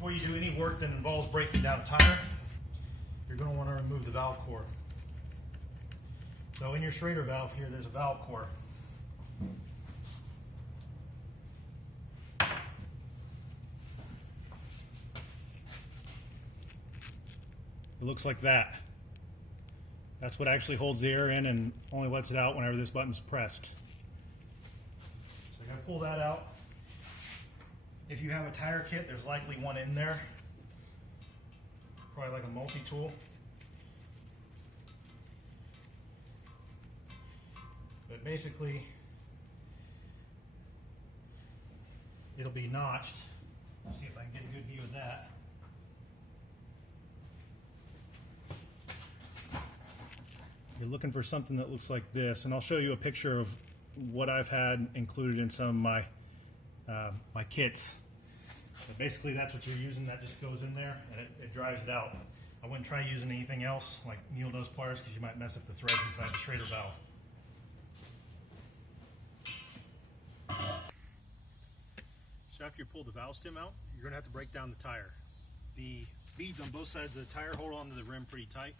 Before you do any work that involves breaking down a tire, you're going to want to remove the valve core. So in your Schrader valve here, there's a valve core. It looks like that. That's what actually holds the air in and only lets it out whenever this button's pressed. So you gotta pull that out. If you have a tire kit, there's likely one in there. Probably like a multi-tool. But basically, it'll be notched. Let's see if I can get a good view of that. You're looking for something that looks like this, and I'll show you a picture of what I've had included in some of my my kits. But basically, that's what you're using. That just goes in there and it drives it out. I wouldn't try using anything else like needle nose pliers because you might mess up the threads inside the Schrader valve. So after you pull the valve stem out, you're going to have to break down the tire. The beads on both sides of the tire hold onto the rim pretty tight,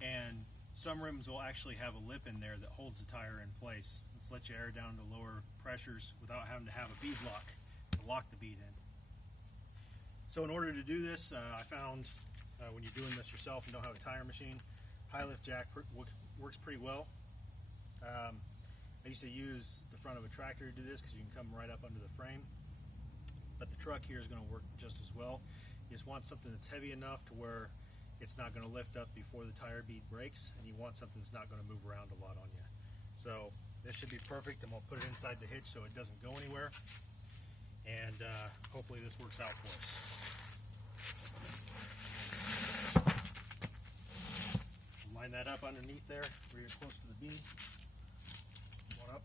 and some rims will actually have a lip in there that holds the tire in place. Let's let you air down to lower pressures without having to have a bead lock to lock the bead in. So in order to do this, I found when you're doing this yourself and don't have a tire machine, high lift jack works pretty well. I used to use the front of a tractor to do this because you can come right up under the frame. But the truck here is going to work just as well. You just want something that's heavy enough to where it's not going to lift up before the tire bead breaks, and you want something that's not going to move around a lot on you. So this should be perfect, and we'll put it inside the hitch so it doesn't go anywhere. And hopefully this works out for us. Line that up underneath there where you're close to the bead. One up.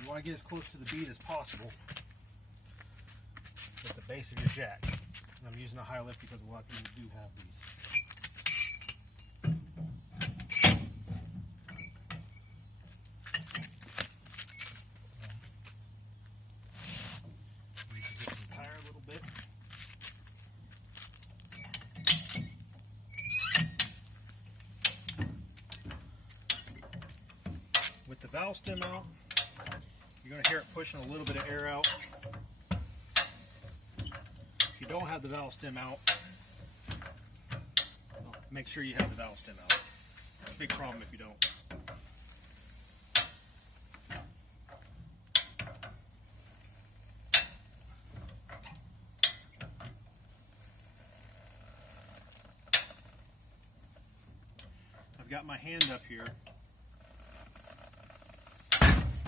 You want to get as close to the bead as possible with the base of your jack. And I'm using a high lift because a lot of people do have these. Reposition the tire a little bit. With the valve stem out, you're going to hear it pushing a little bit of air out. If you don't have the valve stem out, make sure you have the valve stem out. It's a big problem if you don't. I've got my hand up here.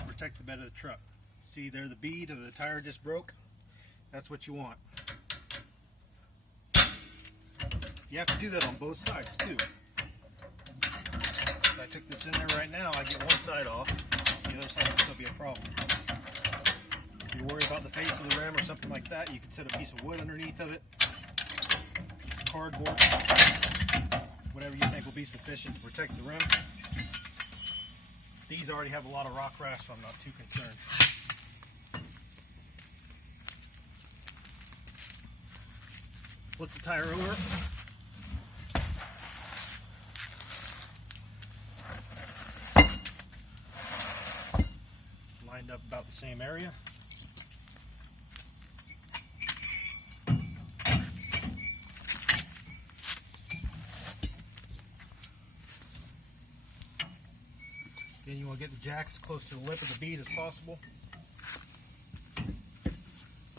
Protect the bed of the truck. See there, the bead of the tire just broke. That's what you want. You have to do that on both sides too. If I took this in there right now, I get one side off. The other side would still be a problem. If you're worried about the face of the rim or something like that, you can set a piece of wood underneath of it, piece of cardboard, whatever you think will be sufficient to protect the rim. These already have a lot of rock rash, so I'm not too concerned. Flip the tire over. Lined up about the same area. Again, you want to get the jack as close to the lip of the bead as possible.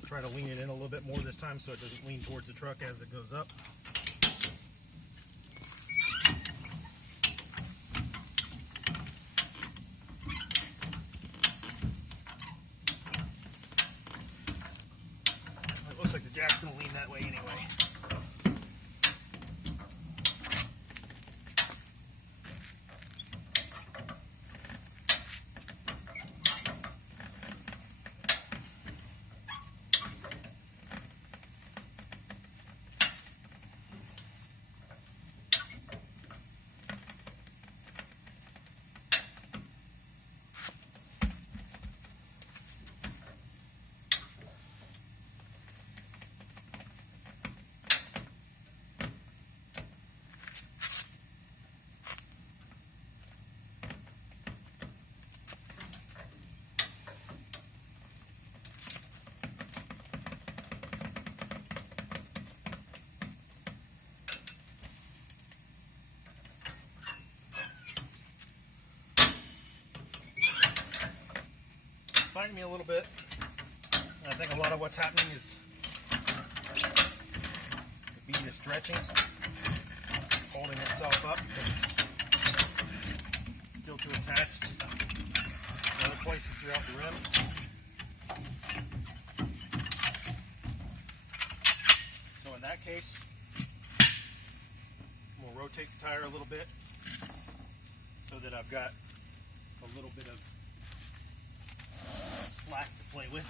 Try to lean it in a little bit more this time so it doesn't lean towards the truck as it goes up. It looks like the jack's going to lean that way anyway. reminding me a little bit. I think a lot of what's happening is the bead is stretching, holding itself up because it's still too attached to other places throughout the rim. So in that case, we'll rotate the tire a little bit so that I've got a little bit of slack to play with.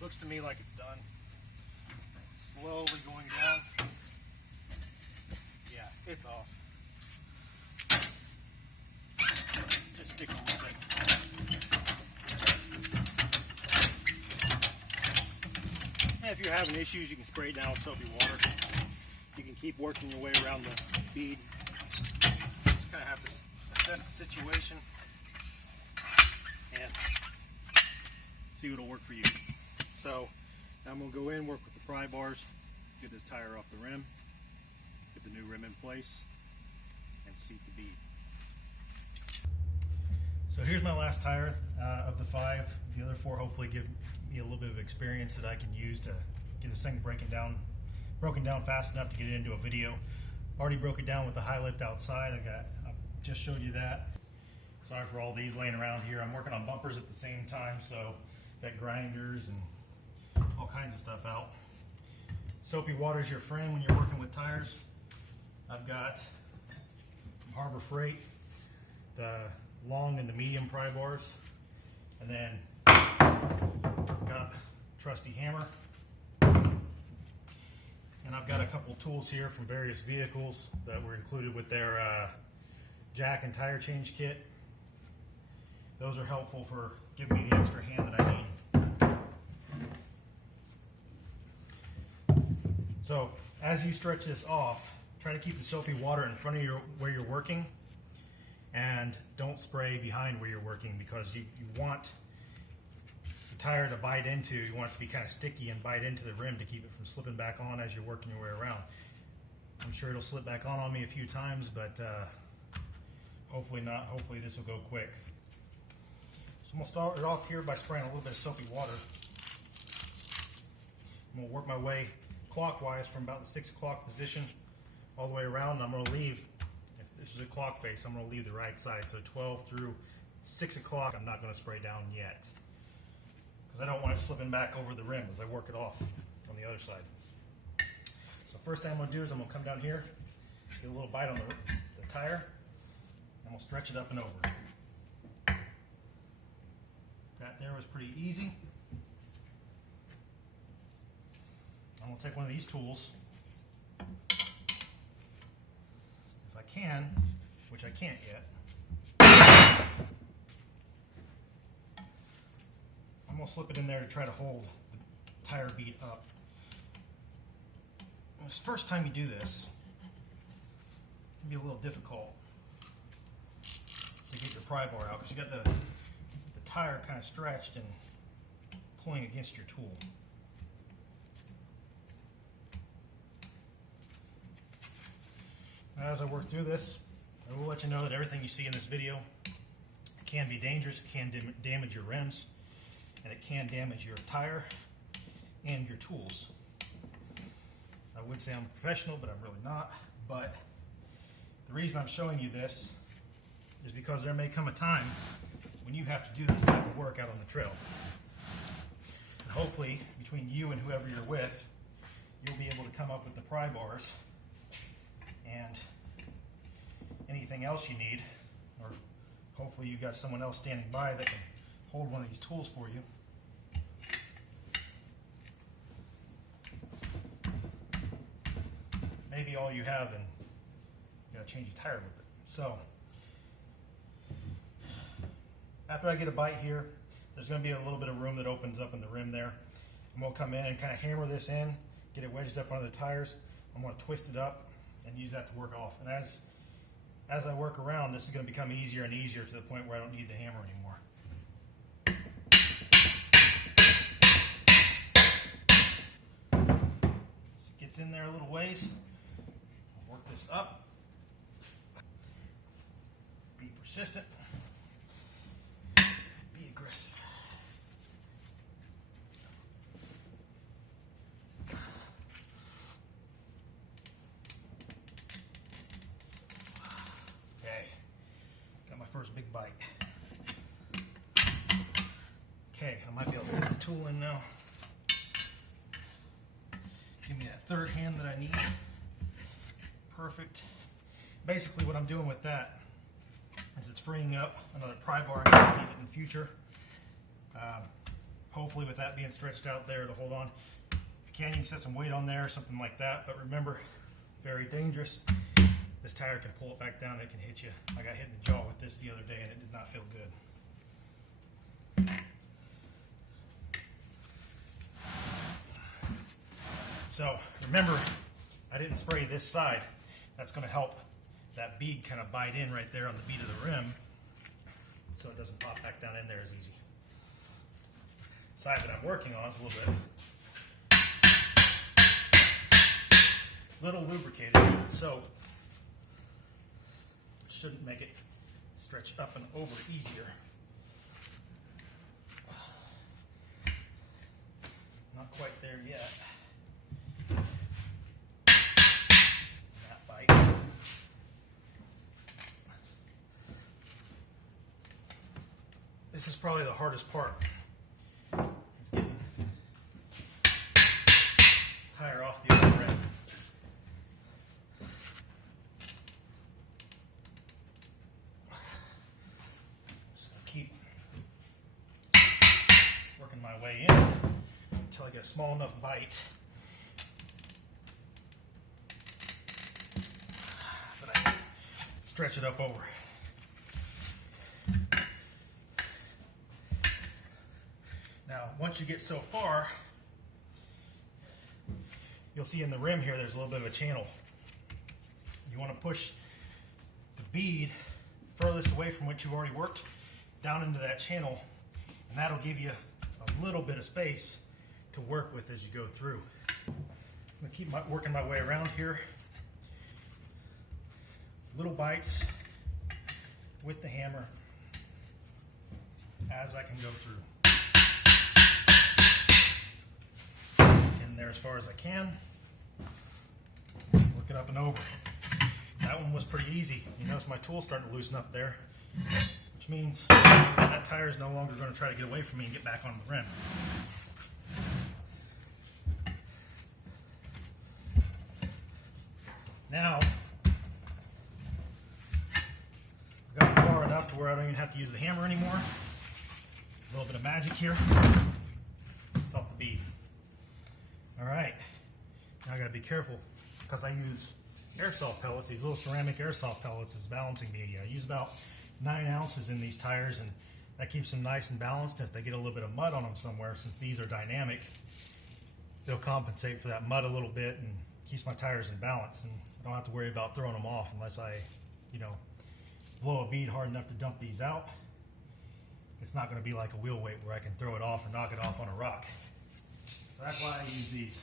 Looks to me like it's done. Slowly going down. Yeah, it's off. Just stick on with it. And if you're having issues, you can spray it down with soapy water. You can keep working your way around the bead. Just kind of have to assess the situation and see what'll work for you. So I'm going to go in, work with the pry bars, get this tire off the rim, get the new rim in place, and seat the bead. So here's my last tire of the 5. The other 4 hopefully give me a little bit of experience that I can use to get this thing broken down fast enough to get it into a video. Already broke it down with the high lift outside. I just showed you that. Sorry for all these laying around here. I'm working on bumpers at the same time, so got grinders and all kinds of stuff out. Soapy water is your friend when you're working with tires. I've got from Harbor Freight the long and the medium pry bars, and then got trusty hammer, and I've got a couple tools here from various vehicles that were included with their jack and tire change kit. Those are helpful for giving me the extra hand that I need. So as you stretch this off, try to keep the soapy water in front of where you're working, and don't spray behind where you're working, because you want the tire to bite into, you want it to be kind of sticky and bite into the rim to keep it from slipping back on as you're working your way around. I'm sure it'll slip back on me a few times, but hopefully not. Hopefully this will go quick. So I'm going to start it off here by spraying a little bit of soapy water. I'm going to work my way clockwise from about the 6 o'clock position all the way around. I'm going to leave, if this is a clock face, I'm going to leave the right side. So 12 through 6 o'clock, I'm not going to spray down yet, because I don't want it slipping back over the rim as I work it off on the other side. So first thing I'm going to do is I'm going to come down here, get a little bite on the tire, and we'll stretch it up and over. That there was pretty easy. I'm going to take one of these tools, if I can, which I can't yet. I'm going to slip it in there to try to hold the tire bead up. And this first time you do this, it can be a little difficult to get your pry bar out, because you got the tire kind of stretched and pulling against your tool. As I work through this, I will let you know that everything you see in this video can be dangerous. It can damage your rims, and it can damage your tire and your tools. I would say I'm a professional, but I'm really not. But the reason I'm showing you this is because there may come a time when you have to do this type of work out on the trail. Hopefully, between you and whoever you're with, you'll be able to come up with the pry bars and anything else you need, or hopefully you've got someone else standing by that can hold one of these tools for you. Maybe all you have, and you gotta change your tire with it. So after I get a bite here, there's going to be a little bit of room that opens up in the rim there. I'm going to come in and kind of hammer this in, get it wedged up under the tires. I'm going to twist it up and use that to work off. And as I work around, this is going to become easier and easier to the point where I don't need the hammer anymore. It gets in there a little ways. I'll work this up. Be persistent. Be aggressive. Okay, got my first big bite. Okay, I might be able to get the tool in now. Give me that third hand that I need. Perfect. Basically what I'm doing with that is it's freeing up another pry bar in case I need it in the future. Hopefully with that being stretched out there to hold on. If you can, you can set some weight on there or something like that, but remember, very dangerous. This tire can pull it back down and it can hit you. I got hit in the jaw with this the other day and it did not feel good. So remember, I didn't spray this side. That's going to help that bead kind of bite in right there on the bead of the rim so it doesn't pop back down in there as easy. The side that I'm working on is a little lubricated with soap, which shouldn't make it stretch up and over easier. Not quite there yet. That bite. This is probably the hardest part, is getting the tire off the other rim. Just going to keep working my way in until I get a small enough bite that I can stretch it up over. Now, once you get so far, you'll see in the rim here there's a little bit of a channel. You want to push the bead furthest away from what you've already worked down into that channel, and that'll give you a little bit of space to work with as you go through. I'm going to keep working my way around here. Little bites with the hammer as I can go through. There as far as I can. Work it up and over. That one was pretty easy. You notice my tool's starting to loosen up there, which means that tire is no longer going to try to get away from me and get back on the rim. Now, I've gotten far enough to where I don't even have to use the hammer anymore. A little bit of magic here. It's off the bead. All right, now I gotta be careful because I use airsoft pellets, these little ceramic airsoft pellets as balancing media. I use about 9 ounces in these tires, and that keeps them nice and balanced. And if they get a little bit of mud on them somewhere, since these are dynamic, they'll compensate for that mud a little bit and keeps my tires in balance. And I don't have to worry about throwing them off unless I, blow a bead hard enough to dump these out. It's not gonna be like a wheel weight where I can throw it off or knock it off on a rock. So that's why I use these.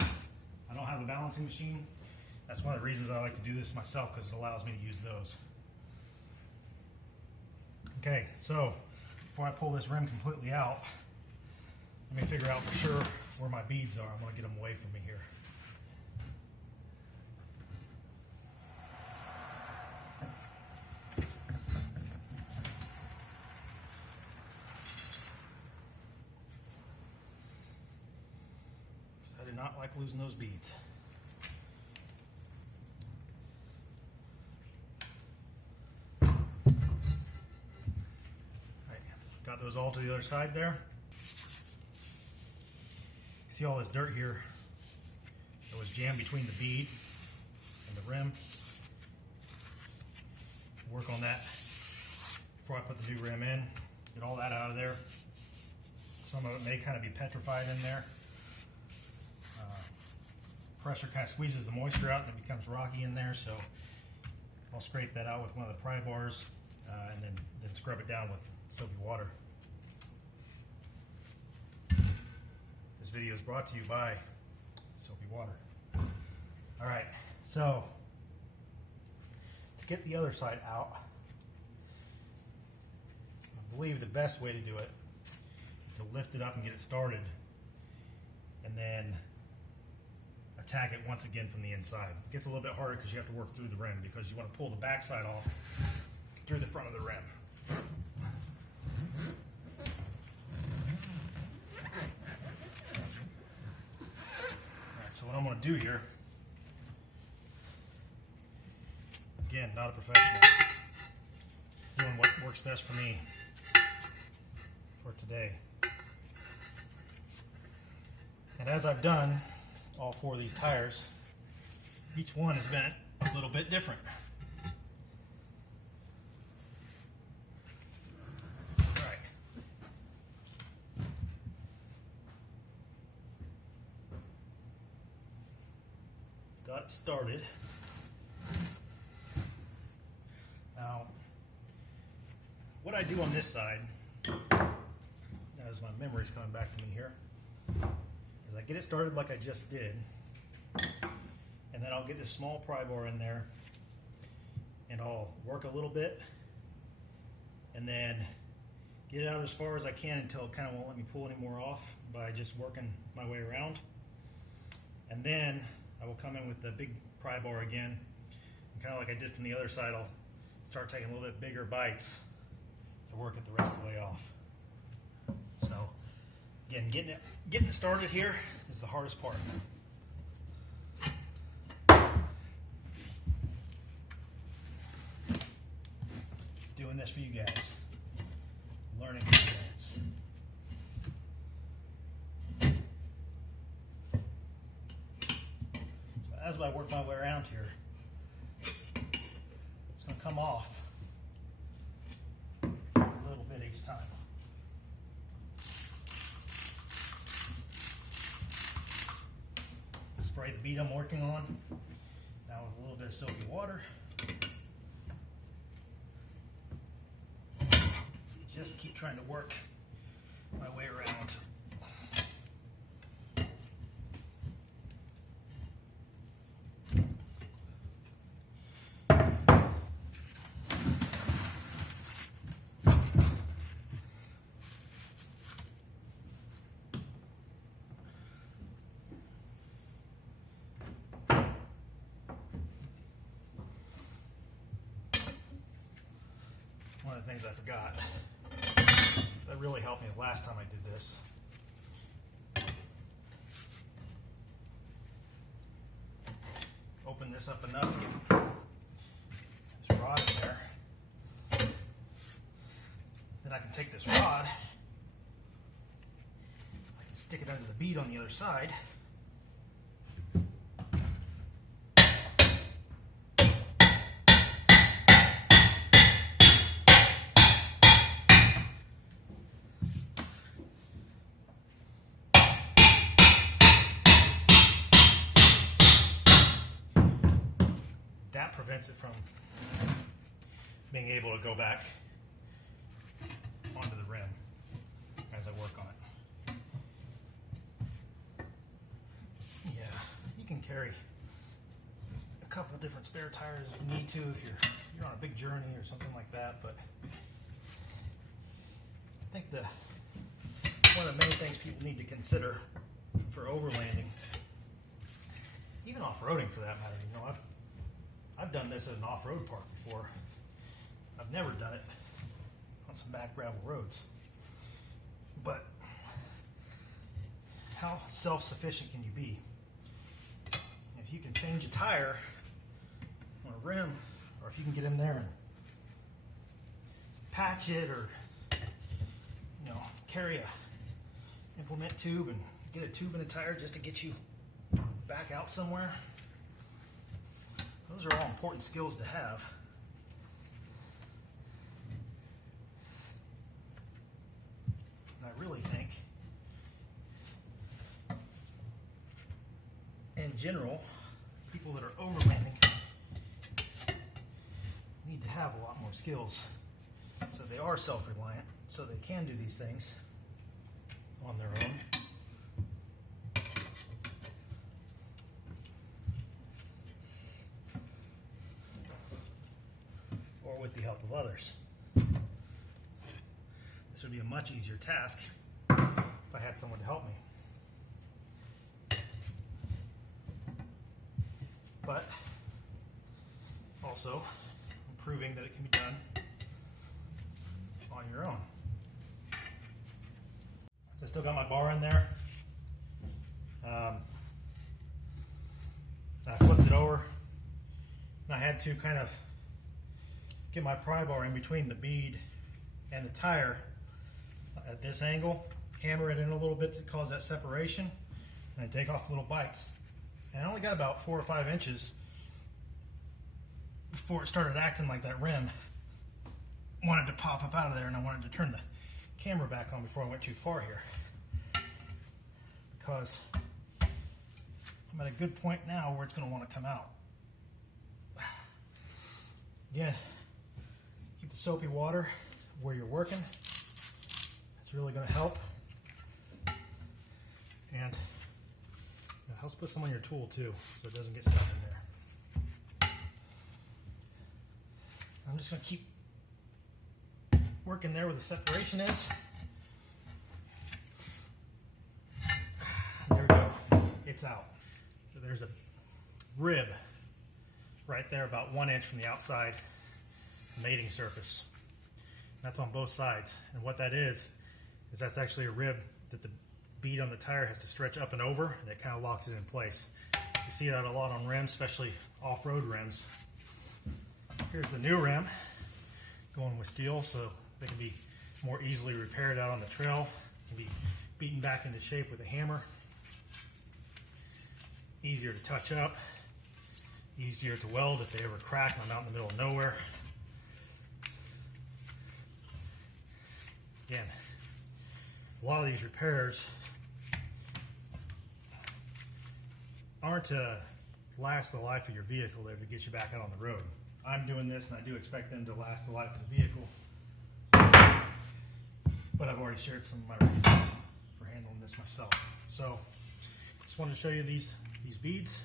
I don't have a balancing machine. That's one of the reasons I like to do this myself, because it allows me to use those. Okay, so before I pull this rim completely out, let me figure out for sure where my beads are. I'm going to get them away from me here. not like losing those beads. Got those all to the other side there. See all this dirt here that was jammed between the bead and the rim. Work on that before I put the new rim in. Get all that out of there. Some of it may kind of be petrified in there. Pressure kind of squeezes the moisture out and it becomes rocky in there, so I'll scrape that out with one of the pry bars and then scrub it down with soapy water. This video is brought to you by soapy water. All right, so to get the other side out, I believe the best way to do it is to lift it up and get it started, and then attack it once again from the inside. It gets a little bit harder because you have to work through the rim, because you want to pull the back side off through the front of the rim. Alright, so what I'm going to do here, again, not a professional, doing what works best for me for today. And as I've done all 4 of these tires, each one has been a little bit different. Alright. Got it started. Now, what I do on this side, as my memory's coming back to me here, is I get it started like I just did, and then I'll get this small pry bar in there and I'll work a little bit and then get it out as far as I can until it kind of won't let me pull any more off by just working my way around. And then I will come in with the big pry bar again, and kind of like I did from the other side, I'll start taking a little bit bigger bites to work it the rest of the way off. So again, getting it started here is the hardest part. Doing this for you guys. Learning experience. So as I work my way around here, it's going to come off a little bit each time. Spray the bead I'm working on now with a little bit of soapy water. Just keep trying to work my way around. One of the things I forgot that really helped me the last time I did this. Open this up enough to get this rod in there. Then I can take this rod, I can stick it under the bead on the other side. That prevents it from being able to go back onto the rim as I work on it. Yeah, you can carry a couple different spare tires if you need to, if you're on a big journey or something like that, but I think one of the main things people need to consider for overlanding, even off-roading for that matter, you know, I've done this at an off-road park before. I've never done it on some back gravel roads. But how self-sufficient can you be? If you can change a tire on a rim, or if you can get in there and patch it, or carry a implement tube and get a tube in a tire just to get you back out somewhere. Those are all important skills to have. And I really think, in general, people that are overlanding need to have a lot more skills, so they are self-reliant, so they can do these things on their own. Or with the help of others. This would be a much easier task if I had someone to help me. But also, I'm proving that it can be done on your own. So I still got my bar in there. I flipped it over, and I had to kind of get my pry bar in between the bead and the tire at this angle, hammer it in a little bit to cause that separation, and then take off little bites. And I only got about 4 or 5 inches before it started acting like that rim wanted to pop up out of there, and I wanted to turn the camera back on before I went too far here, because I'm at a good point now where it's going to want to come out. Again, keep the soapy water where you're working. It's really going to help, and it helps put some on your tool too, so it doesn't get stuck in there. I'm just going to keep working there where the separation is. There we go. It's out. So there's a rib right there about 1 inch from the outside mating surface. That's on both sides. And what that is that's actually a rib that the bead on the tire has to stretch up and over, and it kind of locks it in place. You see that a lot on rims, especially off-road rims. Here's the new rim going with steel, so they can be more easily repaired out on the trail. Can be beaten back into shape with a hammer. Easier to touch up, easier to weld if they ever crack and I'm out in the middle of nowhere. Again, a lot of these repairs aren't to last the life of your vehicle, they're to get you back out on the road. I'm doing this, and I do expect them to last the life of the vehicle, but I've already shared some of my reasons for handling this myself. So just wanted to show you these beads.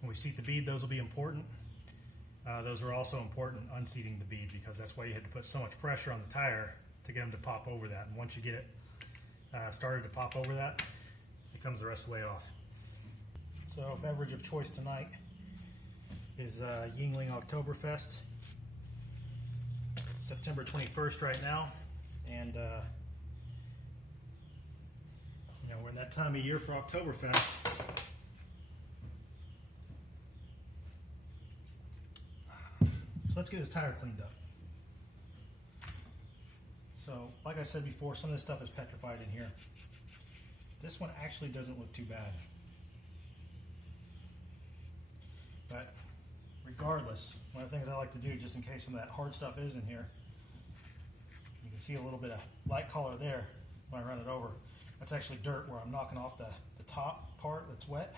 When we seat the bead, those will be important. Those are also important unseating the bead, because that's why you had to put so much pressure on the tire to get them to pop over that. And once you get it started to pop over that, it comes the rest of the way off. So beverage of choice tonight is Yingling Oktoberfest. It's September 21st right now, and we're in that time of year for Oktoberfest. So let's get this tire cleaned up. So, like I said before, some of this stuff is petrified in here. This one actually doesn't look too bad. But regardless, one of the things I like to do, just in case some of that hard stuff is in here, you can see a little bit of light color there when I run it over. That's actually dirt where I'm knocking off the top part that's wet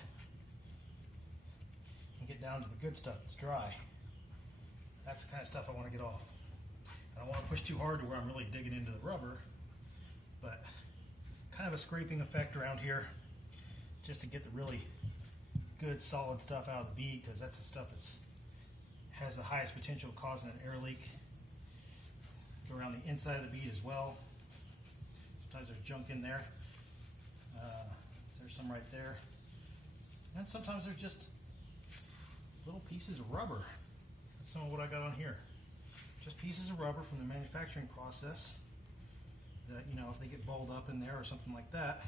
and get down to the good stuff that's dry. That's the kind of stuff I want to get off. I don't want to push too hard to where I'm really digging into the rubber, but kind of a scraping effect around here just to get the really good solid stuff out of the bead, because that's the stuff that has the highest potential of causing an air leak. Go around the inside of the bead as well. Sometimes there's junk in there. There's some right there. And sometimes there's just little pieces of rubber. That's some of what I got on here. Just pieces of rubber from the manufacturing process that, if they get balled up in there or something like that,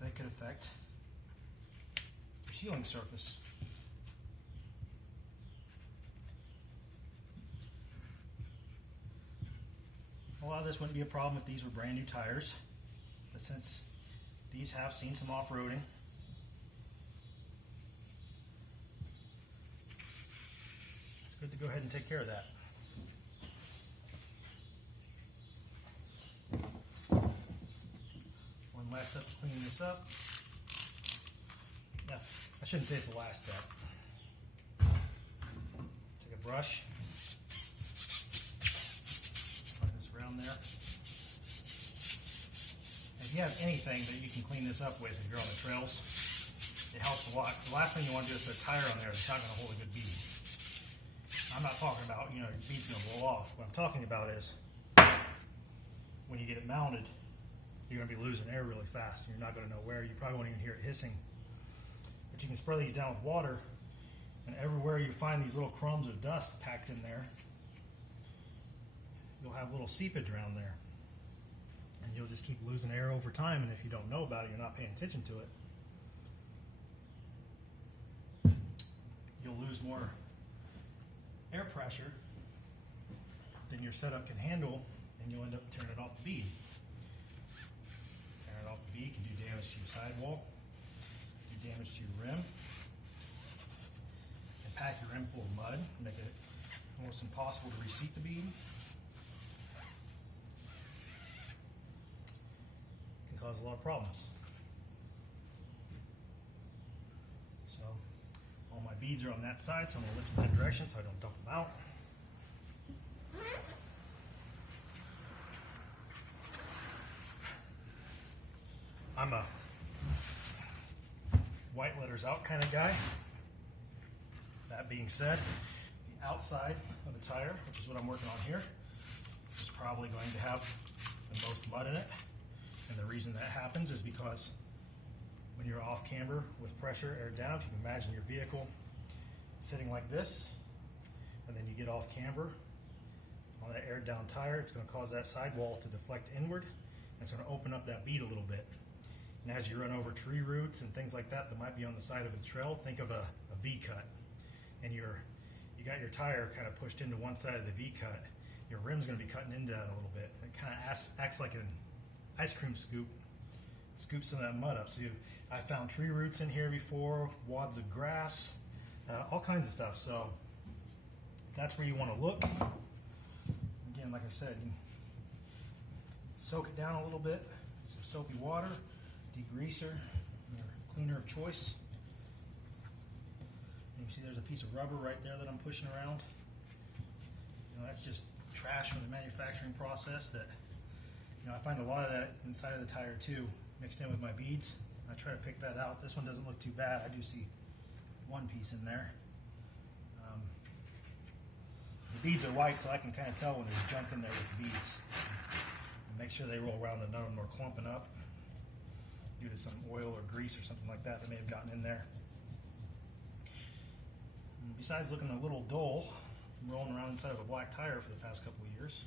that could affect your sealing surface. A lot of this wouldn't be a problem if these were brand new tires, but since these have seen some off-roading, it's good to go ahead and take care of that. One last step to clean this up. Yeah, I shouldn't say it's the last step. Take a brush, run this around there. If you have anything that you can clean this up with if you're on the trails, it helps a lot. The last thing you want to do is put a tire on there that's not going to hold a good bead. I'm not talking about, your bead's going to blow off. What I'm talking about is when you get it mounted, you're going to be losing air really fast. You're not going to know where. You probably won't even hear it hissing. But you can spray these down with water, and everywhere you find these little crumbs of dust packed in there, you'll have little seepage around there. And you'll just keep losing air over time, and if you don't know about it, you're not paying attention to it. You'll lose more air pressure than your setup can handle, and you'll end up tearing it off the bead. Tearing it off the bead can do damage to your sidewall, do damage to your rim, and pack your rim full of mud, make it almost impossible to reseat the bead. Can cause a lot of problems. So all my beads are on that side, so I'm going to lift them in that direction so I don't dump them out. I'm a white letters out kind of guy. That being said, the outside of the tire, which is what I'm working on here, is probably going to have the most mud in it. And the reason that happens is because when you're off camber with pressure, air down, if you can imagine your vehicle sitting like this, and then you get off camber on that air down tire, it's going to cause that sidewall to deflect inward, and it's going to open up that bead a little bit. And as you run over tree roots and things like that might be on the side of the trail, think of a V cut. And you got your tire kind of pushed into one side of the V cut. Your rim's going to be cutting into that a little bit. It kind of acts like an ice cream scoop. It scoops some of that mud up. So I found tree roots in here before, wads of grass, all kinds of stuff. So that's where you want to look. Again, like I said, you soak it down a little bit, some soapy water, degreaser, your cleaner of choice. And you can see there's a piece of rubber right there that I'm pushing around. That's just trash from the manufacturing process that, I find a lot of that inside of the tire too, mixed in with my beads. I try to pick that out. This one doesn't look too bad. I do see one piece in there. The beads are white, so I can kind of tell when there's junk in there with the beads. And make sure they roll around and none of them are clumping up due to some oil or grease or something like that may have gotten in there. And besides looking a little dull from rolling around inside of a black tire for the past couple of years,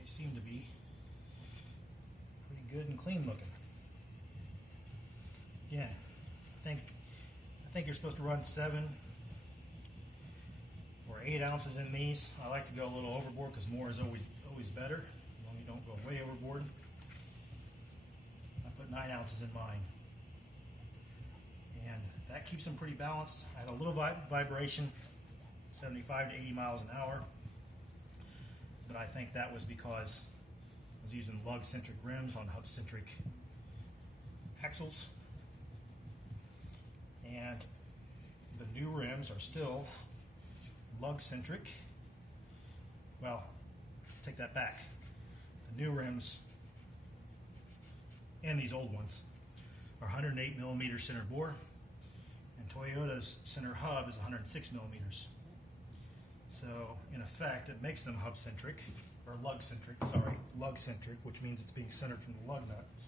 they seem to be pretty good and clean looking. Again, I think you're supposed to run 7 or 8 ounces in these. I like to go a little overboard because more is always better. As long as you don't go way overboard. I put 9 ounces in mine, and that keeps them pretty balanced. I had a little vibration, 75 to 80 miles an hour, but I think that was because I was using lug-centric rims on hub-centric axles, and the new rims are still lug-centric. Well, take that back. The new rims and these old ones are 108 millimeter center bore, and Toyota's center hub is 106 millimeters. So in effect, it makes them hub-centric, or lug-centric, which means it's being centered from the lug nuts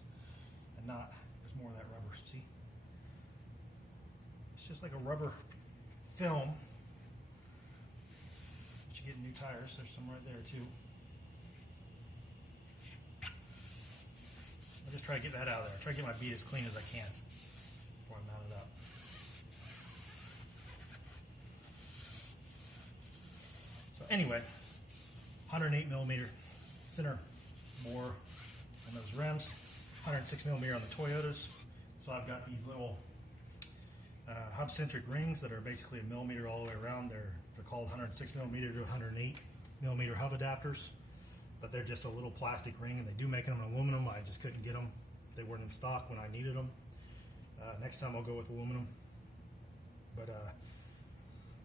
and not, there's more of that rubber, see? It's just like a rubber film, but you get new tires, there's some right there too. But just try to get that out of there. Try to get my bead as clean as I can before I mount it up. So anyway, 108 millimeter center bore on those rims, 106 millimeter on the Toyotas. So I've got these little hub-centric rings that are basically a millimeter all the way around. They're called 106 millimeter to 108 millimeter hub adapters, but they're just a little plastic ring, and they do make them in aluminum. I just couldn't get them. They weren't in stock when I needed them. Next time I'll go with aluminum. But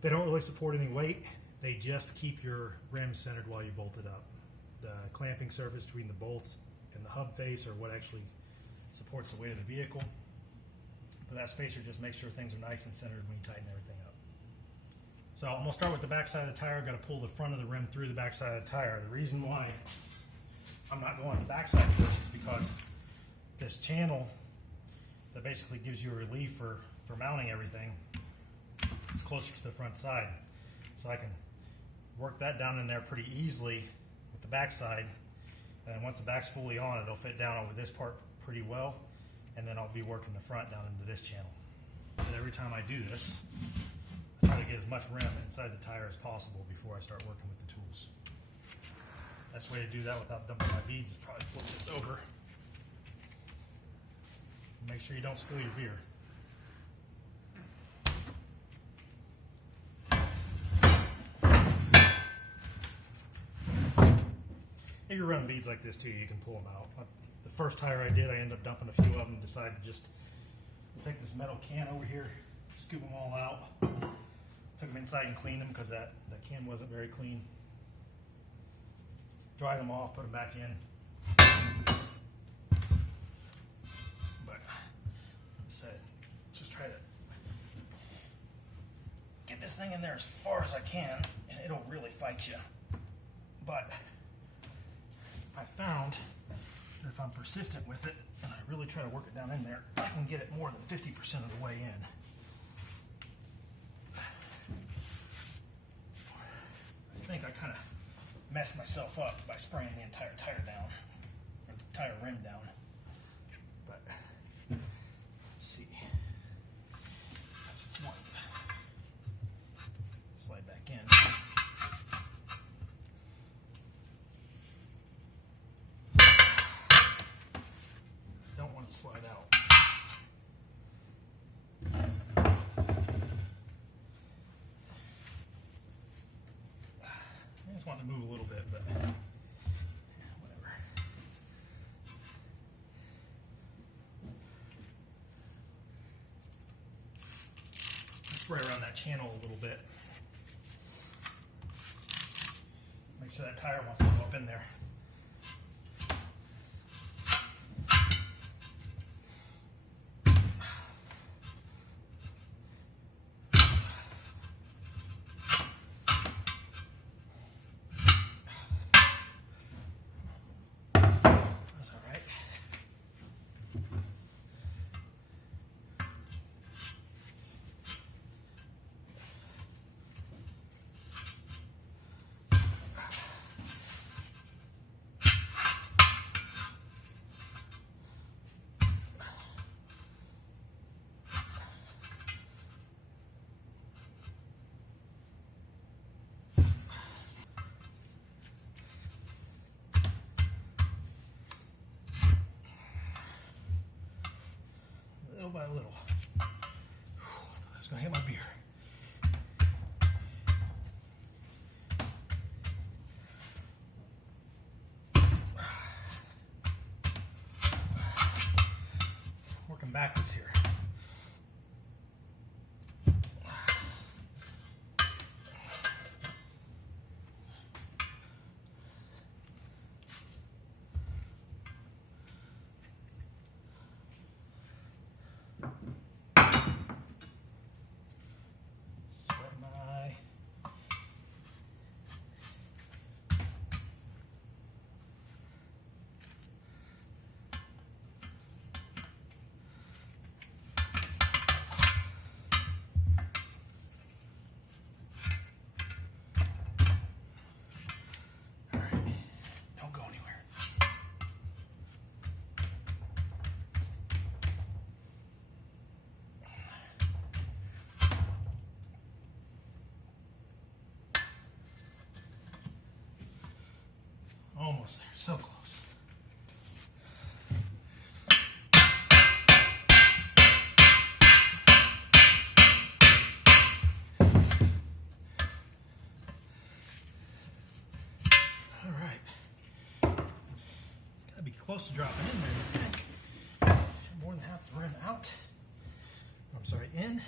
they don't really support any weight. They just keep your rim centered while you bolt it up. The clamping surface between the bolts and the hub face are what actually supports the weight of the vehicle. But that spacer just makes sure things are nice and centered when you tighten everything up. So I'm going to start with the back side of the tire. I've got to pull the front of the rim through the back side of the tire. The reason why I'm not going to the back side first is because this channel that basically gives you a relief for mounting everything is closer to the front side. So I can work that down in there pretty easily with the back side. And then once the back's fully on, it'll fit down over this part pretty well. And then I'll be working the front down into this channel. And every time I do this, I try to get as much rim inside the tire as possible before I start working with the tools. Best way to do that without dumping my beads is probably flip this over. Make sure you don't spill your beer. If you're running beads like this too, you can pull them out. The first tire I did, I ended up dumping a few of them and decided to just take this metal can over here, scoop them all out. Took them inside and cleaned them because that can wasn't very clean. Dried them off, put them back in. But said, just try to get this thing in there as far as I can, and it'll really fight you. But I found that if I'm persistent with it and I really try to work it down in there, I can get it more than 50% of the way in. I think I kind of messed myself up by spraying the entire tire down, or the tire rim down. But let's see. That's just one. Slide back in. Don't want to slide out. I just want to move a little bit, but whatever. Spray around that channel a little bit. Make sure that tire wants to go up in there. Little by little. I was going to hit my beer. Working backwards here. almost there, so close. All right. Gotta be close to dropping in there, I think. More than half the rim out. I'm sorry, in.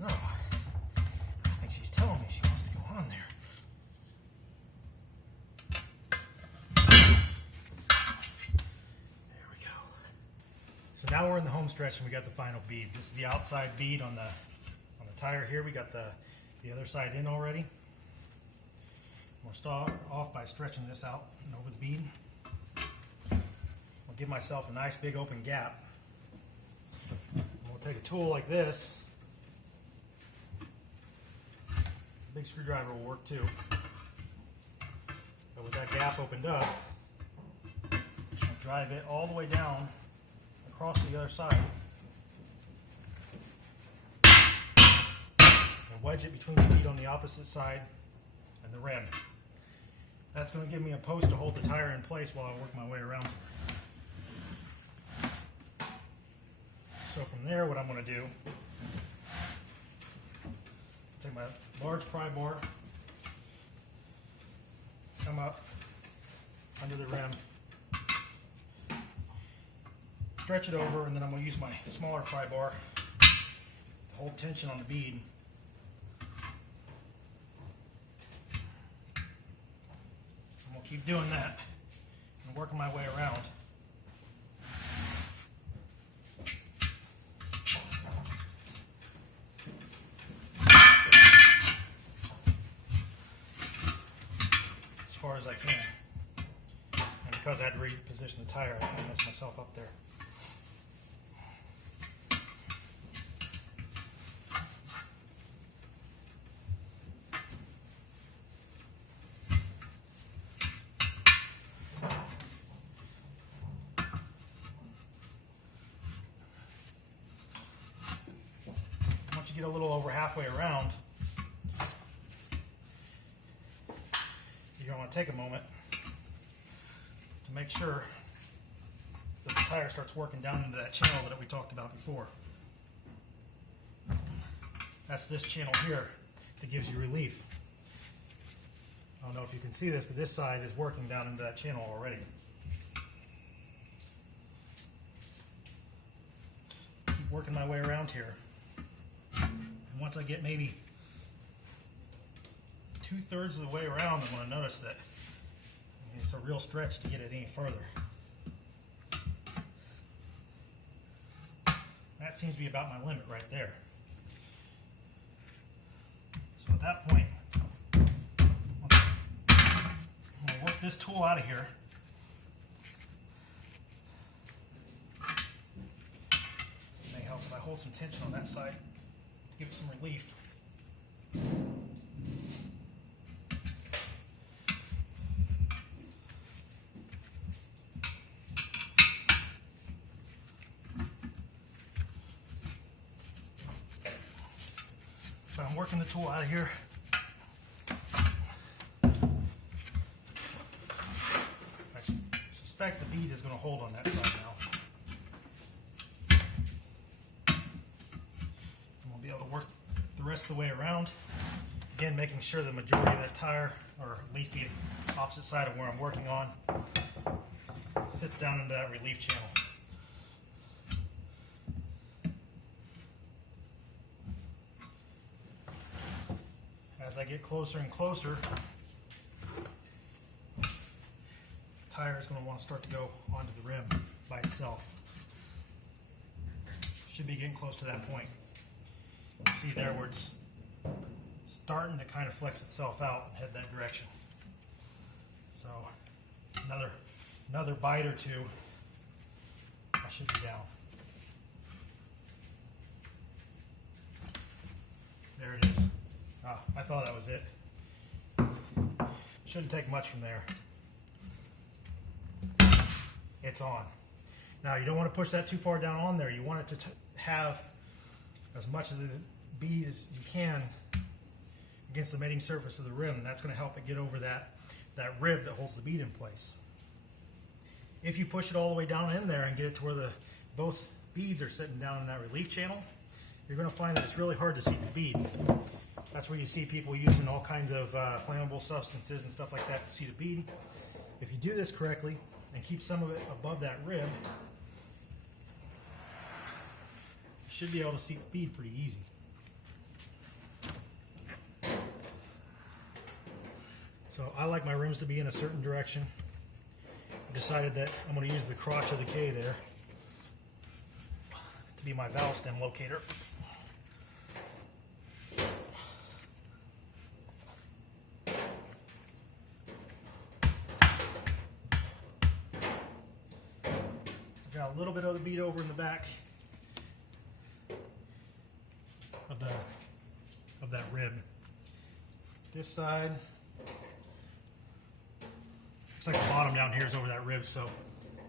No, I think she's telling me she wants to go on there. There we go. So now we're in the home stretch and we got the final bead. This is the outside bead on the tire here. We got the other side in already. We'll start off by stretching this out and over the bead. I'll give myself a nice big open gap. And we'll take a tool like this. Big screwdriver will work too. But with that gap opened up, I'll drive it all the way down across the other side and wedge it between the bead on the opposite side and the rim. That's going to give me a post to hold the tire in place while I work my way around. So from there, what I'm going to do, take my large pry bar, come up under the rim, stretch it over, and then I'm going to use my smaller pry bar to hold tension on the bead. I'm going to keep doing that and working my way around. Far as I can, and because I had to reposition the tire, I kind of messed myself up there. Once you get a little over halfway around, you're going to want to take a moment to make sure that the tire starts working down into that channel that we talked about before. That's this channel here that gives you relief. I don't know if you can see this, but this side is working down into that channel already. Keep working my way around here. And once I get maybe 2/3 of the way around, I'm going to notice that it's a real stretch to get it any further. That seems to be about my limit right there. So at that point, I'm going to work this tool out of here. It may help if I hold some tension on that side to give it some relief. So I'm working the tool out of here. I suspect the bead is going to hold on that side now. And we'll be able to work the rest of the way around. Again, making sure the majority of that tire, or at least the opposite side of where I'm working on, sits down into that relief channel. As I get closer and closer, the tire is going to want to start to go onto the rim by itself. Should be getting close to that point. You see there where it's starting to kind of flex itself out and head that direction. So another bite or two, I should be down. There it is. I thought that was it. Shouldn't take much from there. it's on. Now you don't want to push that too far down on there. You want it to have as much of the bead as you can against the mating surface of the rim, and that's going to help it get over that rib that holds the bead in place. If you push it all the way down in there and get it to where both beads are sitting down in that relief channel, you're going to find that it's really hard to seat the bead. That's where you see people using all kinds of flammable substances and stuff like that to seat a bead. If you do this correctly and keep some of it above that rib, you should be able to seat the bead pretty easy. So I like my rims to be in a certain direction. I decided that I'm going to use the crotch of the K there to be my valve stem locator. Got a little bit of the bead over in the back of that rib. This side, looks like the bottom down here is over that rib, so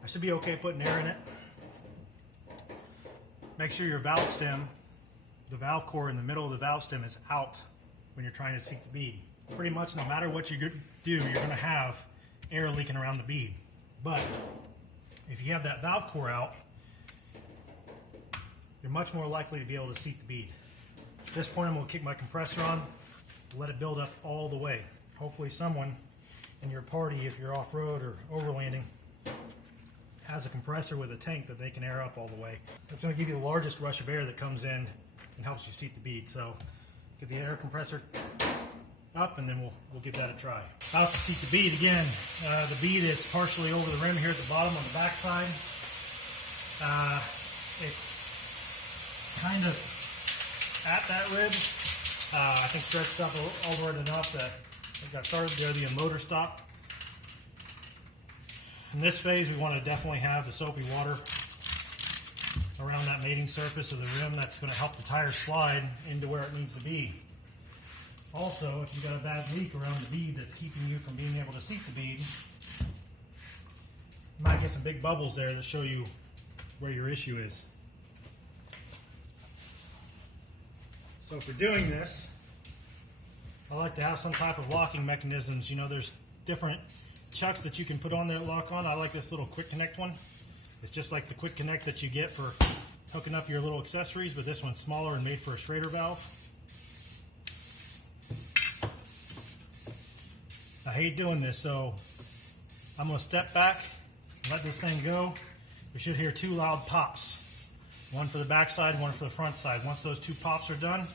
I should be okay putting air in it. Make sure your valve stem, the valve core in the middle of the valve stem, is out when you're trying to seat the bead. Pretty much no matter what you do, you're going to have air leaking around the bead. But if you have that valve core out, you're much more likely to be able to seat the bead. At this point, I'm going to kick my compressor on, let it build up all the way. Hopefully someone in your party, if you're off-road or overlanding, has a compressor with a tank that they can air up all the way. That's going to give you the largest rush of air that comes in and helps you seat the bead. So get the air compressor up, and then we'll give that a try. About to seat the bead again. The bead is partially over the rim here at the bottom on the back side. It's kind of at that rib. I think stretched up over it enough that it got started there. The motor stopped. In this phase, we want to definitely have the soapy water around that mating surface of the rim. That's going to help the tire slide into where it needs to be. Also, if you've got a bad leak around the bead that's keeping you from being able to seat the bead, you might get some big bubbles there that show you where your issue is. So for doing this, I like to have some type of locking mechanisms. You know, there's different chucks that you can put on there that lock on. I like this little quick connect one. It's just like the quick connect that you get for hooking up your little accessories, but this one's smaller and made for a Schrader valve. I hate doing this, so I'm going to step back and let this thing go. We should hear two loud pops. One for the back side, one for the front side. Once those two pops are done,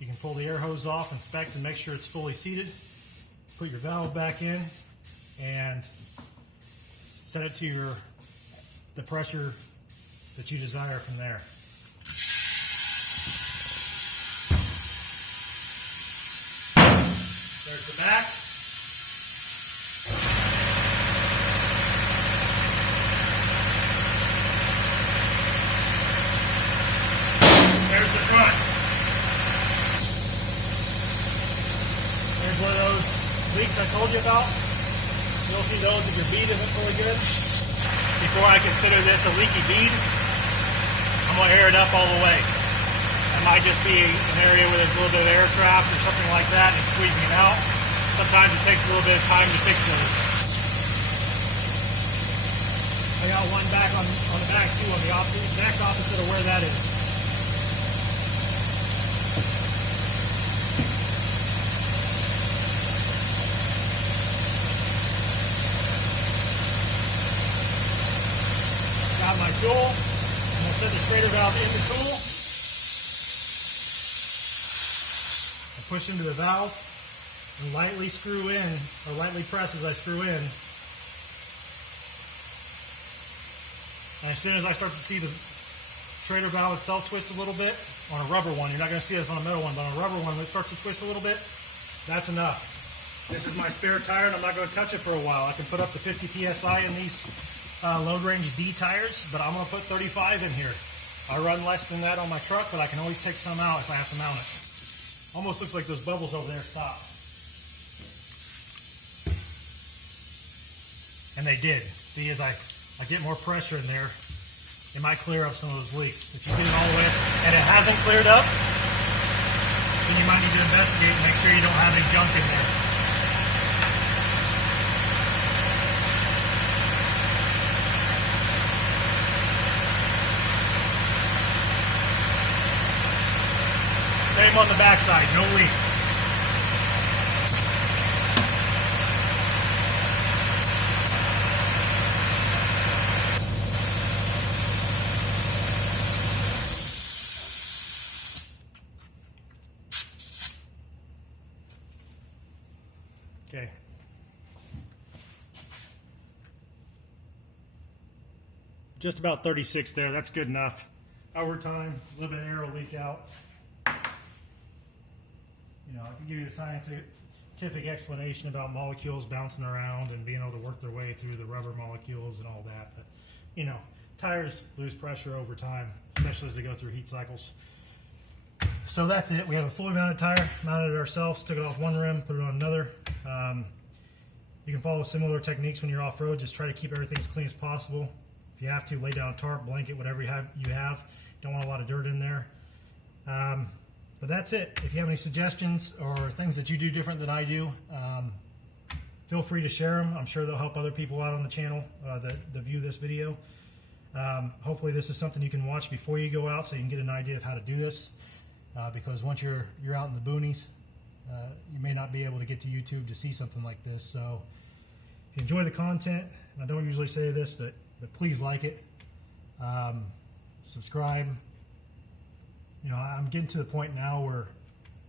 you can pull the air hose off, inspect, and make sure it's fully seated. Put your valve back in and set it to the pressure that you desire from there. There's the back. There's the front. There's one of those leaks I told you about. You'll see those if your bead isn't really good. Before I consider this a leaky bead, I'm going to air it up all the way. It might just be an area where there's a little bit of air trapped or something like that and it's squeezing it out. Sometimes it takes a little bit of time to fix those. I got one back on the back too, on the exact opposite of where that is. Got my tool. I'm going to set the Schrader valve in the tool and push into the valve and lightly screw in, or lightly press as I screw in. And as soon as I start to see the Schrader valve itself twist a little bit, on a rubber one, you're not going to see this on a metal one, but on a rubber one, when it starts to twist a little bit, that's enough. This is my spare tire, and I'm not going to touch it for a while. I can put up to 50 PSI in these load range D tires, but I'm going to put 35 in here. I run less than that on my truck, but I can always take some out if I have to mount it. Almost looks like those bubbles over there stopped. And they did. See, as I I get more pressure in there, it might clear up some of those leaks. If you get it all the way and it hasn't cleared up, then you might need to investigate and make sure you don't have any junk in there. Same on the backside, no leaks. Okay. Just about 36 there, that's good enough. Over time, a little bit of air will leak out. You know, I can give you the scientific explanation about molecules bouncing around and being able to work their way through the rubber molecules and all that. But, you know, tires lose pressure over time, especially as they go through heat cycles. So that's it. We have a fully mounted tire, mounted it ourselves, took it off one rim, put it on another. You can follow similar techniques when you're off-road. Just try to keep everything as clean as possible. If you have to, lay down a tarp, blanket, whatever you have. Don't want a lot of dirt in there. But that's it. If you have any suggestions or things that you do different than I do, feel free to share them. I'm sure they'll help other people out on the channel that view this video. Hopefully this is something you can watch before you go out so you can get an idea of how to do this. Because once you're out in the boonies, you may not be able to get to YouTube to see something like this. So if you enjoy the content, and I don't usually say this, but please like it. Subscribe. You know, I'm getting to the point now where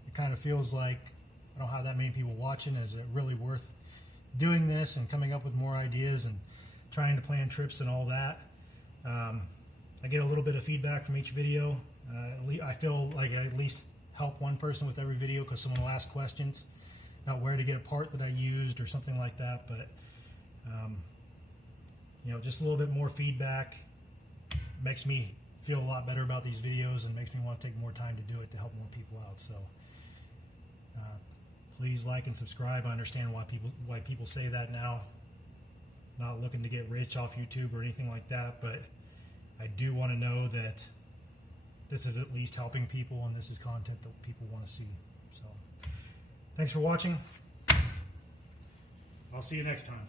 it kind of feels like I don't have that many people watching. Is it really worth doing this and coming up with more ideas and trying to plan trips and all that? I get a little bit of feedback from each video. I feel like I at least help one person with every video because someone will ask questions about where to get a part that I used or something like that. But you know, just a little bit more feedback makes me feel a lot better about these videos and makes me want to take more time to do it to help more people out. So please like and subscribe. I understand why people say that now. Not looking to get rich off YouTube or anything like that, but I do want to know that this is at least helping people and this is content that people want to see. So thanks for watching. I'll see you next time.